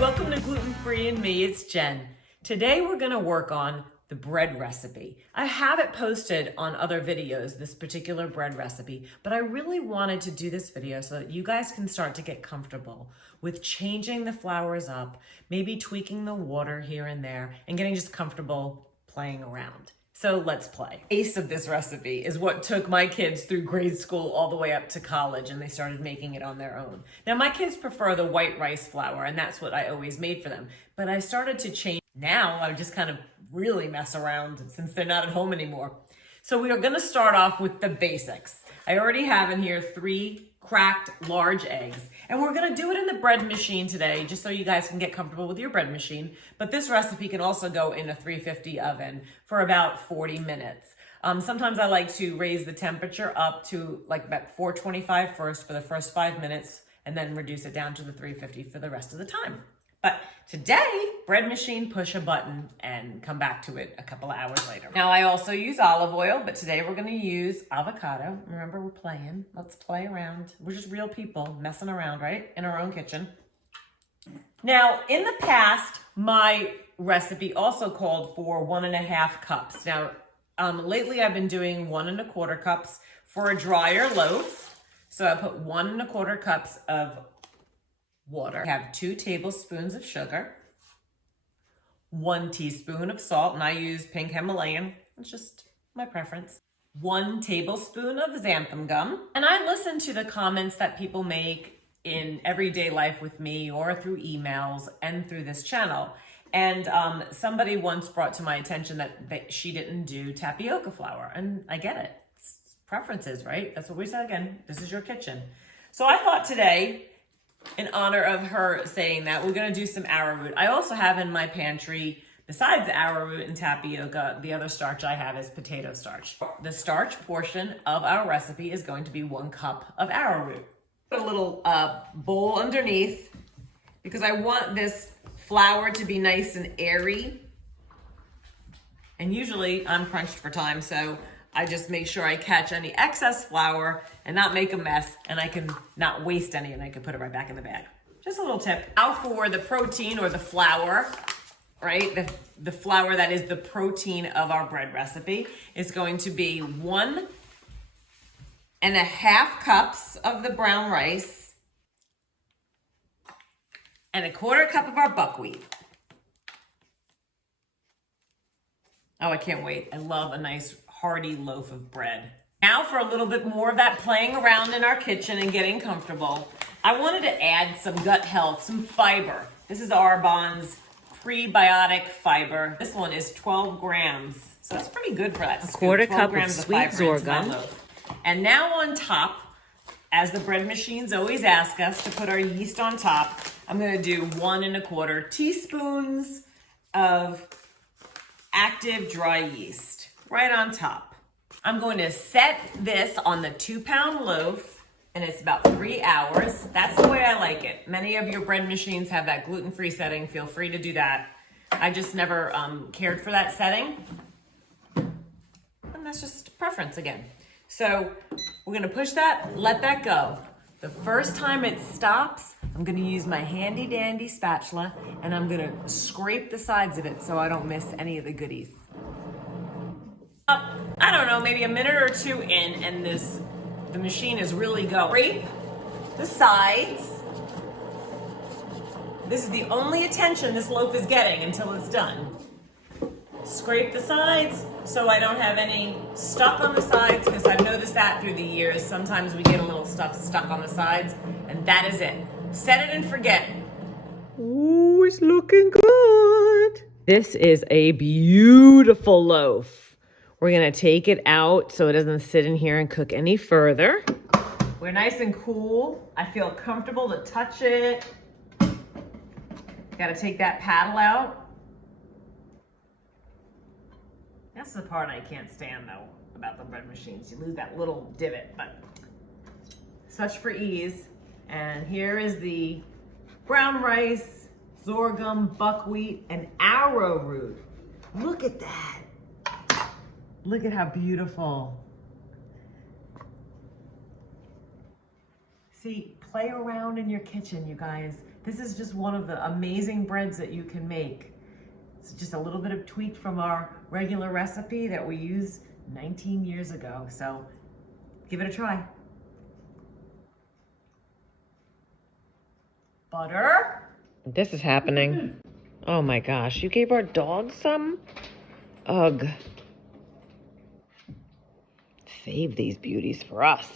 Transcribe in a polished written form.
welcome to Gluten-Free and me, it's Jen. Today we're gonna work on the bread recipe. I have it posted on other videos, this particular bread recipe, but I really wanted to do this video so that you guys can start to get comfortable with changing the flours up, maybe tweaking the water here and there, and getting just comfortable playing around. So let's play. The base of this recipe is what took my kids through grade school all the way up to college, and they started making it on their own. Now my kids prefer the white rice flour, and that's what I always made for them. But I started to change. Now I just kind of really mess around since they're not at home anymore. So we are gonna start off with the basics. I already have in here 3 cracked large eggs, and we're gonna do it in the bread machine today, just so you guys can get comfortable with your bread machine. But this recipe can also go in a 350 oven for about 40 minutes. Sometimes I like to raise the temperature up to like about 425 first for the first 5 minutes, and then reduce it down to the 350 for the rest of the time. But today, bread machine, push a button and come back to it a couple of hours later. Now I also use olive oil, but today we're gonna use avocado. Remember, we're playing, let's play around. We're just real people messing around, right? In our own kitchen. Now, in the past, my recipe also called for 1.5 cups. Now, lately I've been doing 1 1/4 cups for a drier loaf. So I put 1 1/4 cups of water. I have 2 tablespoons of sugar, 1 teaspoon of salt, and I use pink Himalayan. It's just my preference. 1 tablespoon of xanthan gum. And I listen to the comments that people make in everyday life with me or through emails and through this channel. And somebody once brought to my attention that she didn't do tapioca flour. And I get it. It's preferences, right? That's what we said again. This is your kitchen. So I thought today, in honor of her saying that, we're gonna do some arrowroot. I also have in my pantry, besides arrowroot and tapioca, the other starch I have is potato starch. The starch portion of our recipe is going to be 1 cup of arrowroot. Put a little bowl underneath because I want this flour to be nice and airy. And usually I'm crunched for time, so I just make sure I catch any excess flour and not make a mess, and I can not waste any, and I can put it right back in the bag. Just a little tip. Now for the protein or the flour, right? The flour that is the protein of our bread recipe is going to be 1.5 cups of the brown rice and 1/4 cup of our buckwheat. Oh, I can't wait. I love a nice hearty loaf of bread. Now for a little bit more of that playing around in our kitchen and getting comfortable, I wanted to add some gut health, some fiber. This is Arbonne's prebiotic fiber. This one is 12 grams, so that's pretty good for that. 1/4 cup of sweet sorghum. And now on top, as the bread machines always ask us to put our yeast on top, I'm gonna do 1 1/4 teaspoons of active dry yeast right on top. I'm going to set this on the 2-pound loaf, and it's about 3 hours. That's the way I like it. Many of your bread machines have that gluten-free setting. Feel free to do that. I just never cared for that setting. And that's just preference again. So we're gonna push that, let that go. The first time it stops, I'm gonna use my handy dandy spatula, and I'm gonna scrape the sides of it so I don't miss any of the goodies. I don't know, maybe a minute or 2 in, and the machine is really going. Scrape the sides. This is the only attention this loaf is getting until it's done. Scrape the sides so I don't have any stuck on the sides, because I've noticed that through the years. Sometimes we get a little stuff stuck on the sides, and that is it. Set it and forget it. Ooh, it's looking good. This is a beautiful loaf. We're gonna take it out so it doesn't sit in here and cook any further. We're nice and cool. I feel comfortable to touch it. Gotta take that paddle out. That's the part I can't stand though about the bread machines. You lose that little divot, but such for ease. And here is the brown rice, sorghum, buckwheat, and arrowroot. Look at that. Look at how beautiful. See, play around in your kitchen, you guys. This is just one of the amazing breads that you can make. It's just a little bit of tweak from our regular recipe that we used 19 years ago. So give it a try. Butter. This is happening. Oh my gosh, you gave our dog some? Ugh. Save these beauties for us.